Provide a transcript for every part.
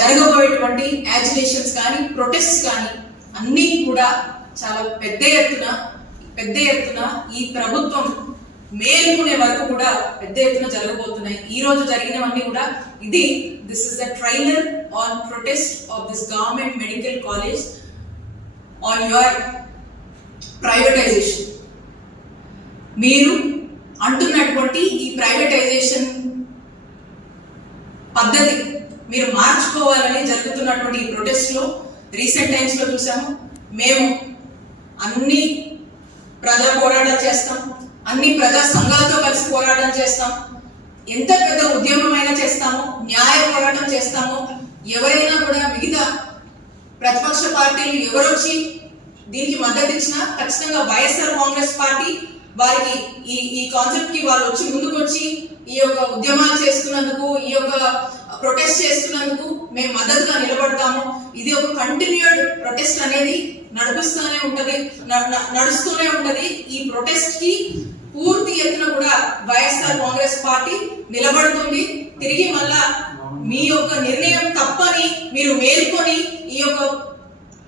జరగబోయేటువంటి యాజిటేషన్స్ కానీ ప్రొటెస్ట్ కానీ అన్నీ కూడా చాలా పెద్ద ఎత్తున ఈ ప్రభుత్వం మేలుకునే వరకు కూడా పెద్ద ఎత్తున జరగబోతున్నాయి. ఈ రోజు జరిగినవన్నీ కూడా this is the trailer on protest of this government medical college on your privatisation. మీరు అంటున్నటువంటి ఈ ప్రైవేటైజేషన్ పద్ధతి మీరు మార్చుకోవాలని జరుగుతున్నటువంటి ఈ ప్రొటెస్ట్ లో రీసెంట్ టైమ్స్ లో చూసాము. మేము అన్ని ప్రజా పోరాటాలు చేస్తాం, అన్ని ప్రజా సంఘాలతో కలిసి పోరాటం చేస్తాం, ఎంత పెద్ద ఉద్యమమైనా చేస్తాము, న్యాయ పోరాటం చేస్తాము. ఎవరైనా కూడా మిగతా ప్రతిపక్ష పార్టీలు ఎవరొచ్చి దీనికి మద్దతు ఇచ్చినా ఖచ్చితంగా వైఎస్ఆర్ కాంగ్రెస్ పార్టీ వారికి ఈ కాన్సెప్ట్ కి వాళ్ళు వచ్చి ముందుకు వచ్చి ఈ యొక్క ఉద్యమాలు చేస్తున్నందుకు, ఈ యొక్క ప్రొటెస్ట్ చేస్తున్నందుకు మేము మద్దతుగా నిలబడతాము. ఇది ఒక కంటిన్యూడ్ ప్రొటెస్ట్ అనేది నడుస్తూనే ఉంటది. ఈ ప్రొటెస్ట్ కి పూర్తి ఎత్తున కూడా వైఎస్ఆర్ కాంగ్రెస్ పార్టీ నిలబడుతుంది. తిరిగి మళ్ళా మీ యొక్క నిర్ణయం తప్పని మీరు మేల్కొని ఈ యొక్క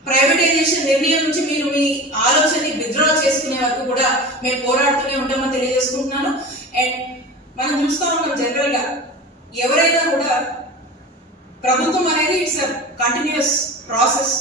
ప్రైవేటైజేషన్ నిర్ణయం నుంచి మీరు మీ ఆలోచనని విత్డ్రా చేసుకునే వరకు కూడా మేము పోరాడుతూనే ఉంటామని తెలియజేసుకుంటున్నాను. అండ్ మనం చూస్తూ ఉంటాం జనరల్ గా ఎవరైనా కూడా ప్రభుత్వం అనేది ఇట్స్ అ కంటిన్యూస్ ప్రాసెస్.